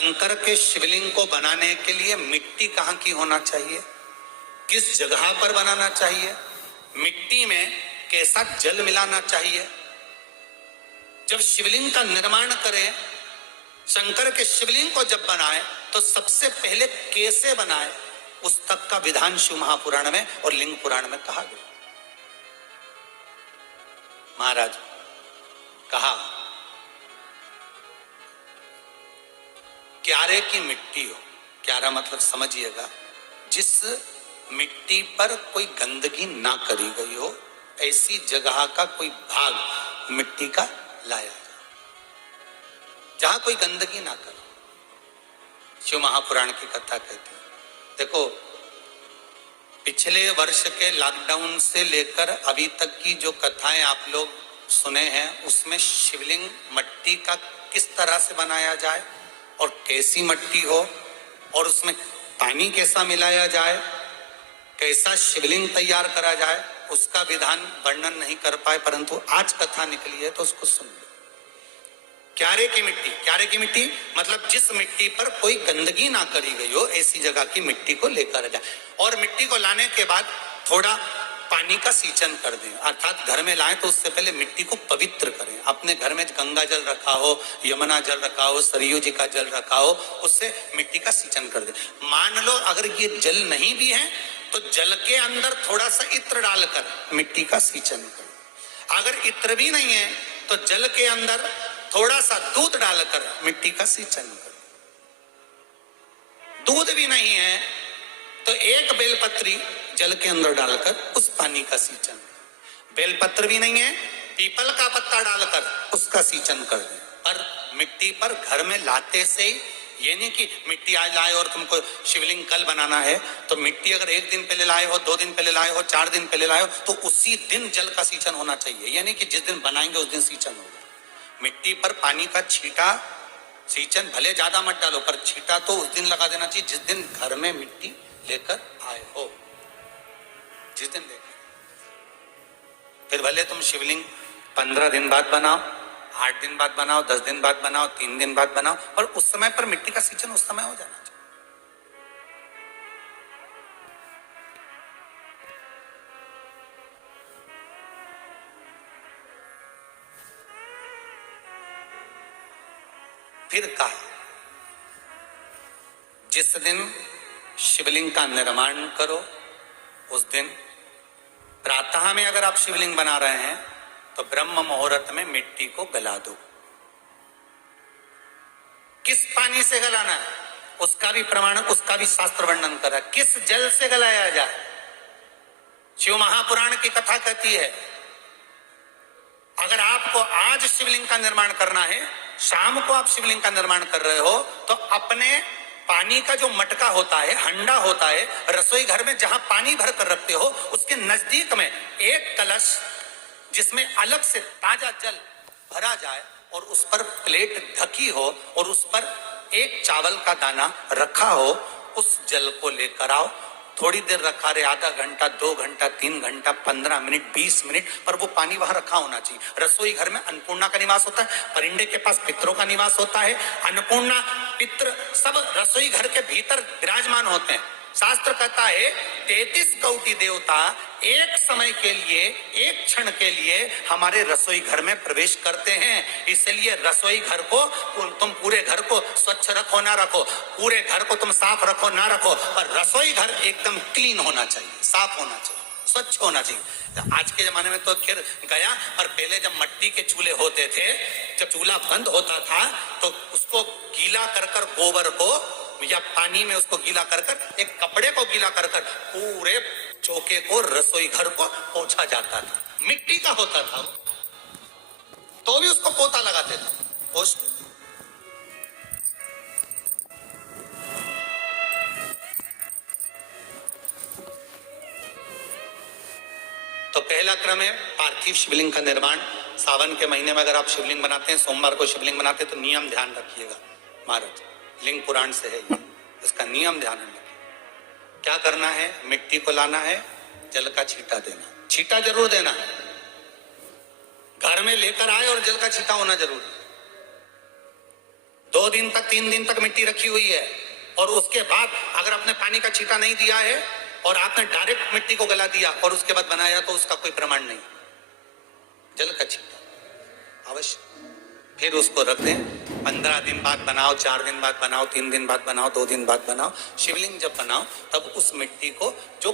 शंकर के शिवलिंग को बनाने के लिए मिट्टी कहाँ की होना चाहिए, किस जगह पर बनाना चाहिए, मिट्टी में कैसा जल मिलाना चाहिए। जब शिवलिंग का निर्माण करें, शंकर के शिवलिंग को जब बनाए तो सबसे पहले कैसे बनाए, उस तक का विधान शिव महापुराण में और लिंग पुराण में कहा गया। महाराज कहा क्यारे की मिट्टी हो, क्यारा मतलब समझिएगा जिस मिट्टी पर कोई गंदगी ना करी गई हो, ऐसी जगह का कोई भाग मिट्टी का लाया जाए जहां कोई गंदगी ना करे। शिव महापुराण की कथा कहती है। देखो पिछले वर्ष के लॉकडाउन से लेकर अभी तक की जो कथाएं आप लोग सुने हैं, उसमें शिवलिंग मट्टी का किस तरह से बनाया जाए और कैसी मट्टी हो और उसमें पानी कैसा मिलाया जाए, कैसा शिवलिंग तैयार करा जाए, उसका विधान वर्णन नहीं कर पाए, परंतु आज कथा निकली है तो उसको सुन लो। क्यारे की मिट्टी, क्यारे की मिट्टी मतलब जिस मिट्टी पर कोई गंदगी ना करी गई हो, ऐसी जगह की मिट्टी को लेकर जाए और मिट्टी को लाने के बाद थोड़ा पानी का सींचन कर दें, अर्थात घर में लाएं तो उससे पहले मिट्टी को पवित्र करें। अपने घर में गंगा जल रखा हो, यमुना जल रखा हो, सरयू जी का जल रखा हो, उससे मिट्टी का सींचन कर दें। मान लो अगर ये जल नहीं भी है तो जल के अंदर थोड़ा सा इत्र डालकर मिट्टी का सींचन करें। अगर इत्र भी नहीं है तो जल के अंदर थोड़ा सा दूध डालकर मिट्टी का सींचन करें। दूध भी नहीं है तो एक बेलपत्री जल के अंदर डालकर उस पानी का सींचन। बेलपत्र भी नहीं है, पीपल का पत्ता डालकर उसका सींचन कर दें। पर मिट्टी पर घर में लाते से ही, ये नहीं कि मिट्टी आज लाए और तुमको शिवलिंग कल बनाना है, तो मिट्टी अगर एक दिन पहले लाए हो, 2 दिन पहले लाए हो, 4 दिन पहले लाए हो, तो उसी दिन जल का सींचन होना चाहिए। यानी कि जिस दिन बनाएंगे उस दिन सींचन होगा। मिट्टी पर पानी का छींटा, सींचन भले ज्यादा मत डालो, पर छींटा तो उस दिन लगा देना चाहिए जिस दिन घर में मिट्टी लेकर आए हो, जिस दिन लेकर। फिर भले तुम शिवलिंग 15 दिन बाद बनाओ, 8 दिन बाद बनाओ, 10 दिन बाद बनाओ, 3 दिन बाद बनाओ, पर उस समय पर मिट्टी का सींचन उस समय हो जाना चाहिए। फिर कहा जिस दिन शिवलिंग का निर्माण करो उस दिन प्रातः में अगर आप शिवलिंग बना रहे हैं तो ब्रह्म मुहूर्त में मिट्टी को गला दो। किस पानी से गलाना है उसका भी प्रमाण, उसका भी शास्त्र वर्णन करा। किस जल से गलाया जाए, शिव महापुराण की कथा कहती है अगर आपको आज शिवलिंग का निर्माण करना है, शाम को आप शिवलिंग का निर्माण कर रहे हो, तो अपने पानी का जो मटका होता है, हंडा होता है, रसोई घर में जहां पानी भर कर रखते हो, उसके नजदीक में एक कलश जिसमें अलग से ताजा जल भरा जाए और उस पर प्लेट ढकी हो और उस पर एक चावल का दाना रखा हो, उस जल को लेकर आओ। थोड़ी देर रखा रहे, आधा घंटा, 2 घंटा, 3 घंटा, 15 मिनट, 20 मिनट, पर वो पानी वहां रखा होना चाहिए। रसोई घर में अन्नपूर्णा का निवास होता है, परिंदे के पास पितरों का निवास होता है, अन्नपूर्णा पित्र सब रसोई घर के भीतर विराजमान होते हैं। शास्त्र कहता है 33 कोटि देवता एक समय के लिए, एक क्षण के लिए हमारे रसोई घर में प्रवेश करते हैं। इसलिए रसोई घर को तुम पूरे घर को स्वच्छ रखो ना रखो, पूरे घर को तुम साफ रखो ना रखो, पर रसोई घर एकदम क्लीन होना चाहिए, साफ होना चाहिए, स्वच्छ होना चाहिए। आज के जमाने में तो खैर गया, पर पहले जब मट्टी के चूल्हे होते थे, जब चूल्हा बंद होता था तो उसको गीला कर कर, गोबर को या पानी में उसको गीला कर कर, एक कपड़े को गीला कर कर पूरे चौके को, रसोई घर को पोंछा जाता था। मिट्टी का होता था तो भी उसको पोता लगाते थे, पोंछते थे। तो पहला क्रम है पार्थिव शिवलिंग का निर्माण। सावन के महीने में अगर आप शिवलिंग बनाते हैं, सोमवार को शिवलिंग बनाते हैं, तो नियम ध्यान रखिएगा महाराज, लिंग पुराण से है ये, इसका नियम ध्यान रखिए। क्या करना है, मिट्टी को लाना है, जल का छींटा देना, छींटा जरूर देना है, घर में लेकर आए और जल का छींटा होना जरूरी है। 2 दिन तक 3 दिन तक मिट्टी रखी हुई है और उसके बाद अगर आपने पानी का छींटा नहीं दिया है और आपने डायरेक्ट मिट्टी को गला दिया और उसके बाद बनाया तो उसका कोई प्रमाण नहीं। जल का छींटा अवश्य, फिर उसको रख दें। 15 दिन बाद बनाओ, 4 दिन बाद बनाओ, 3 दिन बाद बनाओ, 2 दिन बाद बनाओ। शिवलिंग जब बनाओ तब उस मिट्टी को जो